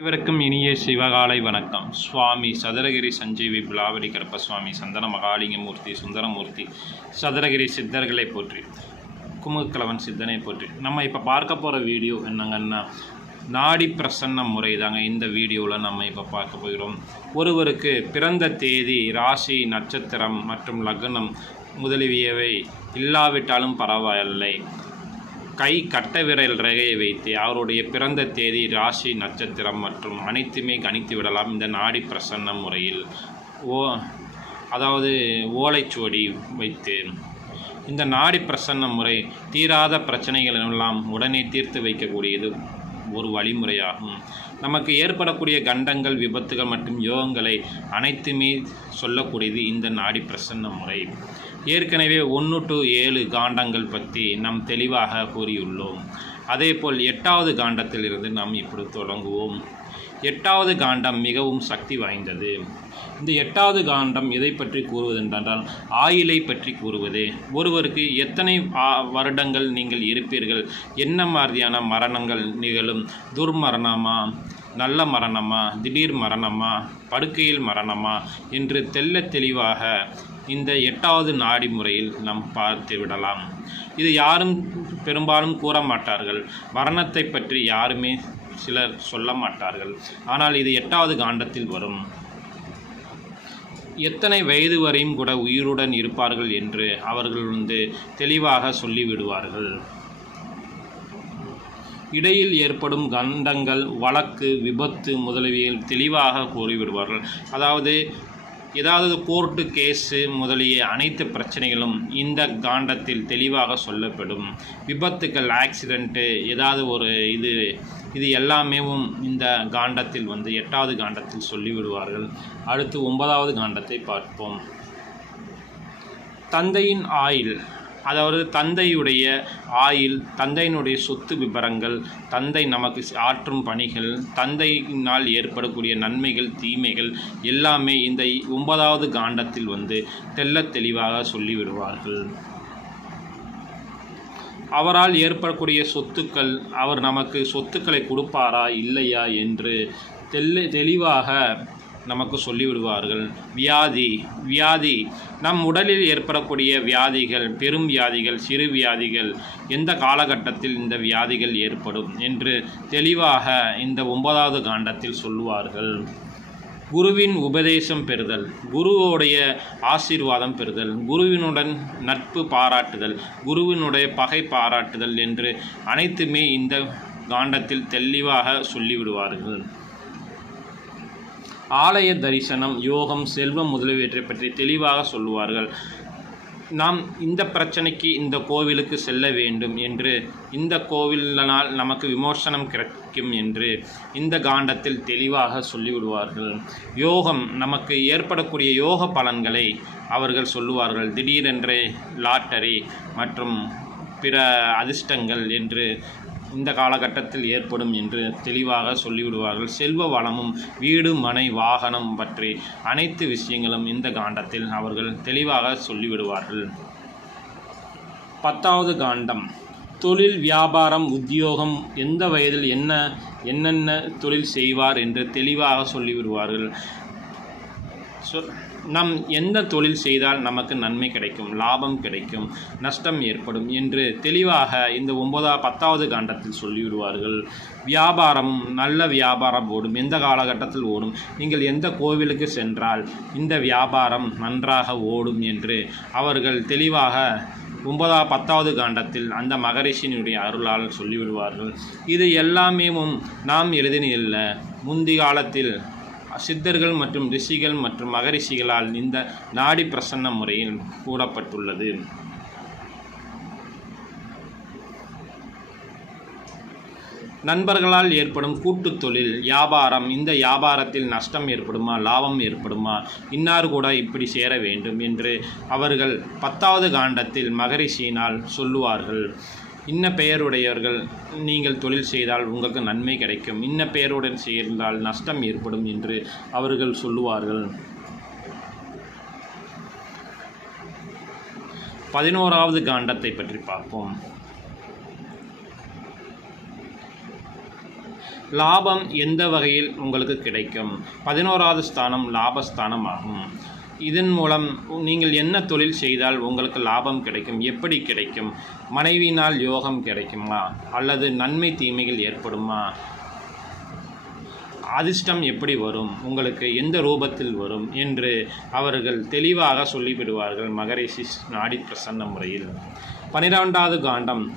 அனைவருக்கும் இனிய சிவகாலை வணக்கம். சுவாமி சதுரகிரி சஞ்சீவி பிளாவடி கருப்பசுவாமி சந்தன மகாலிங்கமூர்த்தி சுந்தரமூர்த்தி சதுரகிரி சித்தர்களை போற்றி குமுகக்கிழவன் சித்தனை போற்றி. நம்ம இப்போ பார்க்க போகிற வீடியோ என்னங்கன்னா நாடி பிரசன்ன முறை தாங்க இந்த வீடியோவில் நம்ம இப்போ பார்க்க போகிறோம். ஒருவருக்கு பிறந்த தேதி ராசி நட்சத்திரம் மற்றும் லக்னம் முதலியவை இல்லாவிட்டாலும் பரவாயில்லை. கை கட்ட விரல் ரேகையை வைத்து அவருடைய பிறந்த தேதி ராசி நட்சத்திரம் மற்றும் அனைத்துமே கணித்து விடலாம் இந்த நாடி பிரசன்ன முறையில். ஓ அதாவது ஓலைச்சுவடி வைத்து. இந்த நாடி பிரசன்ன முறை தீராத பிரச்சனைகள் எல்லாம் உடனே தீர்த்து வைக்கக்கூடியது ஒரு வழிமுறையாகும். நமக்கு ஏற்படக்கூடிய கண்டங்கள் விபத்துகள் மற்றும் யோகங்களை அனைத்துமே சொல்லக்கூடியது இந்த நாடி பிரசன்ன முறை. ஏற்கனவே ஒன்று டு ஏழு காண்டங்கள் பற்றி நாம் தெளிவாக கூறியுள்ளோம். அதேபோல் எட்டாவது காண்டத்திலிருந்து நாம் இப்படி தொடங்குவோம். எட்டாவது காண்டம் மிகவும் சக்தி வாய்ந்தது. இந்த எட்டாவது காண்டம் எதை பற்றி கூறுவதென்றால் ஆயிலை பற்றி கூறுவது. ஒருவருக்கு எத்தனை ஆ- வருடங்கள் நீங்கள் இருப்பீர்கள்? என்ன மாதிரியான மரணங்கள் நிகழும்? துர்மரணமா? நல்ல மரணமா திடீர் மரணமா படுக்கையில் மரணமா என்று தெல்ல தெளிவாக இந்த எட்டாவது நாடி முறையில் நாம் பார்த்து விடலாம். இது யாரும் பெரும்பாலும் கூற மாட்டார்கள். மரணத்தை பற்றி யாருமே சிலர் சொல்ல மாட்டார்கள். ஆனால் இது எட்டாவது காண்டத்தில் வரும். எத்தனை வயது வரையும் கூட உயிருடன் இருப்பார்கள் என்று அவர்கள் வந்து தெளிவாக சொல்லிவிடுவார்கள். இடையில் ஏற்படும் கண்டங்கள் வழக்கு விபத்து முதலியவை தெளிவாக கூறிவிடுவார்கள். அதாவது ஏதாவது கோர்ட்டு கேஸு முதலிய அனைத்து பிரச்சனைகளும் இந்த காண்டத்தில் தெளிவாக சொல்லப்படும். விபத்துக்கள் ஆக்சிடெண்ட்டு ஏதாவது ஒரு இது இது எல்லாமேவும் இந்த காண்டத்தில் வந்து எட்டாவது காண்டத்தில் சொல்லிவிடுவார்கள். அடுத்து ஒன்பதாவது காண்டத்தை பார்ப்போம். தந்தையின் ஆயில் அதாவது தந்தையுடைய ஆயில் தந்தையினுடைய சொத்து விபரங்கள் தந்தை நமக்கு ஆற்றும் பணிகள் தந்தையினால் ஏற்படக்கூடிய நன்மைகள் தீமைகள் எல்லாமே இந்த ஒன்பதாவது காண்டத்தில் வந்து தெள்ளத் தெளிவாக சொல்லிவிடுவார்கள். அவரால் ஏற்படக்கூடிய சொத்துக்கள் அவர் நமக்கு சொத்துக்களை கொடுப்பாரா இல்லையா என்று தெல்ல தெளிவாக நமக்கு சொல்லிவிடுவார்கள். வியாதி வியாதி. நம் உடலில் ஏற்படக்கூடிய வியாதிகள் பெரும் வியாதிகள் சிறு வியாதிகள் எந்த காலகட்டத்தில் இந்த வியாதிகள் ஏற்படும் என்று தெளிவாக இந்த ஒன்பதாவது காண்டத்தில் சொல்லுவார்கள். குருவின் உபதேசம் பெறுதல் குருவோடைய ஆசீர்வாதம் பெறுதல் குருவினுடன் நட்பு பாராட்டுதல் குருவினுடைய பகை பாராட்டுதல் என்று அனைத்துமே இந்த காண்டத்தில் தெளிவாக சொல்லிவிடுவார்கள். ஆலய தரிசனம் யோகம் செல்வம் முதலியவற்றை பற்றி தெளிவாக சொல்லுவார்கள். நாம் இந்த பிரச்சனைக்கு இந்த கோவிலுக்கு செல்ல வேண்டும் என்று இந்த கோவிலினால் நமக்கு விமோசனம் கிடைக்கும் என்று இந்த காண்டத்தில் தெளிவாக சொல்லிவிடுவார்கள். யோகம் நமக்கு ஏற்படக்கூடிய யோக பலன்களை அவர்கள் சொல்லுவார்கள். திடீரென்று லாட்டரி மற்றும் பிற அதிர்ஷ்டங்கள் என்று இந்த காலகட்டத்தில் ஏற்படும் என்று தெளிவாக சொல்லிவிடுவார்கள். செல்வ வளமும் வீடு மனை வாகனம் பற்றி அனைத்து விஷயங்களும் இந்த காண்டத்தில் அவர்கள் தெளிவாக சொல்லிவிடுவார்கள். பத்தாவது காண்டம். தொழில் வியாபாரம் உத்தியோகம் எந்த வயதில் என்ன என்னென்ன தொழில் செய்வார் என்று தெளிவாக சொல்லிவிடுவார்கள். ஸோ நம் எந்த தொழில் செய்தால் நமக்கு நன்மை கிடைக்கும் லாபம் கிடைக்கும் நஷ்டம் ஏற்படும் என்று தெளிவாக இந்த ஒன்பதா பத்தாவது காண்டத்தில் சொல்லிவிடுவார்கள். வியாபாரமும் நல்ல வியாபாரம் ஓடும் எந்த காலகட்டத்தில் ஓடும் நீங்கள் எந்த கோவிலுக்கு சென்றால் இந்த வியாபாரம் நன்றாக ஓடும் என்று அவர்கள் தெளிவாக ஒன்பதா பத்தாவது காண்டத்தில் அந்த மகரிஷியினுடைய அருளால் சொல்லிவிடுவார்கள். இது எல்லாமேவும் நாம் எழுதினில்ல முந்தி காலத்தில் சித்தர்கள் மற்றும் ரிஷிகள் மற்றும் மகரிஷிகளால் இந்த நாடி பிரசன்ன முறையில் கூறப்பட்டுள்ளது. நண்பர்களால் ஏற்படும் கூட்டுத் தொழில் வியாபாரம் இந்த வியாபாரத்தில் நஷ்டம் ஏற்படுமா லாபம் ஏற்படுமா இன்னார் கூட இப்படி சேர வேண்டும் என்று அவர்கள் பத்தாவது காண்டத்தில் மகரிஷியினால் சொல்லுவார்கள். இன்ன பெயருடையவர்கள் நீங்கள் தொழில் செய்தால் உங்களுக்கு நன்மை கிடைக்கும். இன்ன பெயருடன் சேர்ந்தால் நஷ்டம் ஏற்படும் என்று அவர்கள் சொல்லுவார்கள். பதினோராவது காண்டத்தை பற்றி பார்ப்போம். லாபம் எந்த வகையில் உங்களுக்கு கிடைக்கும்? பதினோராவது ஸ்தானம் லாபஸ்தானம் ஆகும் இதன் மூலம் நீங்கள் என்ன தொழில் செய்தால் உங்களுக்கு லாபம் கிடைக்கும்? எப்படி கிடைக்கும்? மனைவியினால் யோகம் கிடைக்குமா? அல்லது நன்மை தீமைகள் ஏற்படுமா? அதிர்ஷ்டம் எப்படி வரும்? உங்களுக்கு எந்த ரூபத்தில் வரும்? என்று அவர்கள் தெளிவாக சொல்லிவிடுவார்கள் மகரிஷி நாடி பிரசன்ன முறையில். பன்னிரெண்டாவது காண்டம்.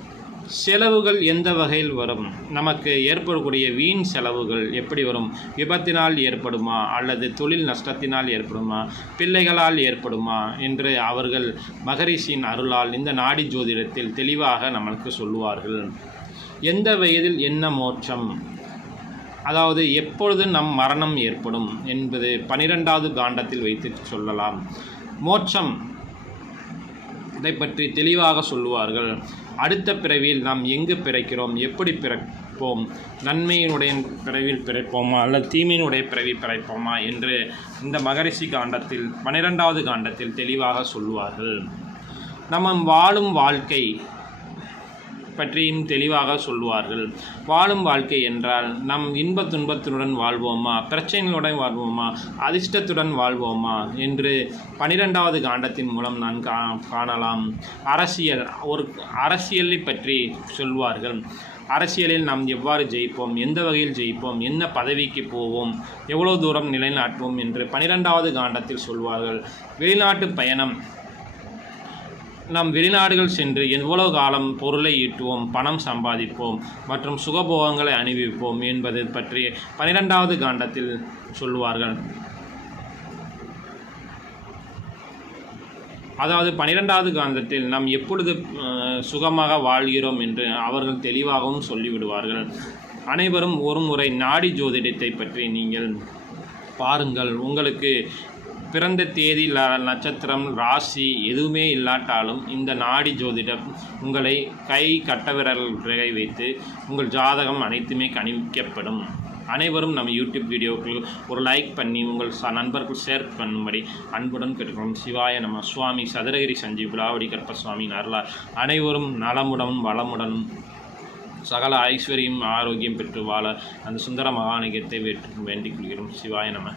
செலவுகள் எந்த வகையில் வரும்? நமக்கு ஏற்படக்கூடிய வீண் செலவுகள் எப்படி வரும்? விபத்தினால் ஏற்படுமா? அல்லது தொழில் நஷ்டத்தினால் ஏற்படுமா? பிள்ளைகளால் ஏற்படுமா? என்று அவர்கள் மகரிஷியின் அருளால் இந்த நாடி ஜோதிடத்தில் தெளிவாக நமக்கு சொல்லுவார்கள். எந்த வயதில் என்ன மோட்சம்? அதாவது எப்பொழுது நம் மரணம் ஏற்படும் என்பது பனிரெண்டாவது காண்டத்தில் வைத்து சொல்லலாம். மோட்சம் இதை பற்றி தெளிவாக சொல்லுவார்கள். அடுத்த பிறவியில் நாம் எங்கு பிறக்கிறோம்? எப்படி பிறப்போம்? நன்மையினுடைய பிறவியில் பிறப்போமா? அல்லது தீமையினுடைய பிறவி பிறப்போமா? என்று இந்த மகரிஷி காண்டத்தில் பனிரெண்டாவது காண்டத்தில் தெளிவாக சொல்லுவார்கள். நம்ம வாழும் வாழ்க்கை பற்றியும் தெளிவாக சொல்வார்கள் வாழும் வாழ்க்கை என்றால் நம் இன்ப துன்பத்துடன் வாழ்வோமா? பிரச்சனைகளுடன் வாழ்வோமா? அதிர்ஷ்டத்துடன் வாழ்வோமா? என்று பனிரெண்டாவது காண்டத்தின் மூலம் நான் கா காணலாம். அரசியல் ஒரு அரசியலை பற்றி சொல்வார்கள். அரசியலில் நாம் எவ்வாறு ஜெயிப்போம்? எந்த வகையில் ஜெயிப்போம்? என்ன பதவிக்கு போவோம்? எவ்வளோ தூரம் நிலைநாட்டுவோம்? என்று பனிரெண்டாவது காண்டத்தில் சொல்வார்கள். வெளிநாட்டு பயணம் நாம் வெளிநாடுகள் சென்று எவ்வளவு காலம் பொருளை ஈட்டுவோம் பணம் சம்பாதிப்போம் மற்றும் சுகபோகங்களை அணிவிப்போம் என்பது பற்றி பனிரெண்டாவது காண்டத்தில் சொல்லுவார்கள். அதாவது பனிரெண்டாவது காந்தத்தில் நாம் எப்பொழுது அஹ், சுகமாக வாழ்கிறோம் என்று அவர்கள் தெளிவாகவும் சொல்லிவிடுவார்கள். அனைவரும் ஒரு முறை நாடி ஜோதிடத்தை பற்றி நீங்கள் பாருங்கள். உங்களுக்கு பிறந்த தேதி நட்சத்திரம் ராசி எதுவுமே இல்லாட்டாலும் இந்த நாடி ஜோதிடம் உங்களை கை கட்டவிரல் ரேகை வைத்து உங்கள் ஜாதகம் அனைத்துமே கணிக்கப்படும். அனைவரும் நம்ம யூடியூப் வீடியோக்கள் ஒரு லைக் பண்ணி உங்கள் ச நண்பர்கள் ஷேர் பண்ணும்படி அன்புடன் கேட்டுக்கிறோம் சிவாய நம்ம சுவாமி சதுரகிரி சஞ்சீவ் விலாவடி கற்பசுவாமி அருளார் அனைவரும் நலமுடனும் வளமுடனும் சகல ஐஸ்வர்யம் ஆரோக்கியம் பெற்று வாழ அந்த சுந்தர மகாநிகத்தை வேண்டிக் கொள்கிறோம். சிவாய நம.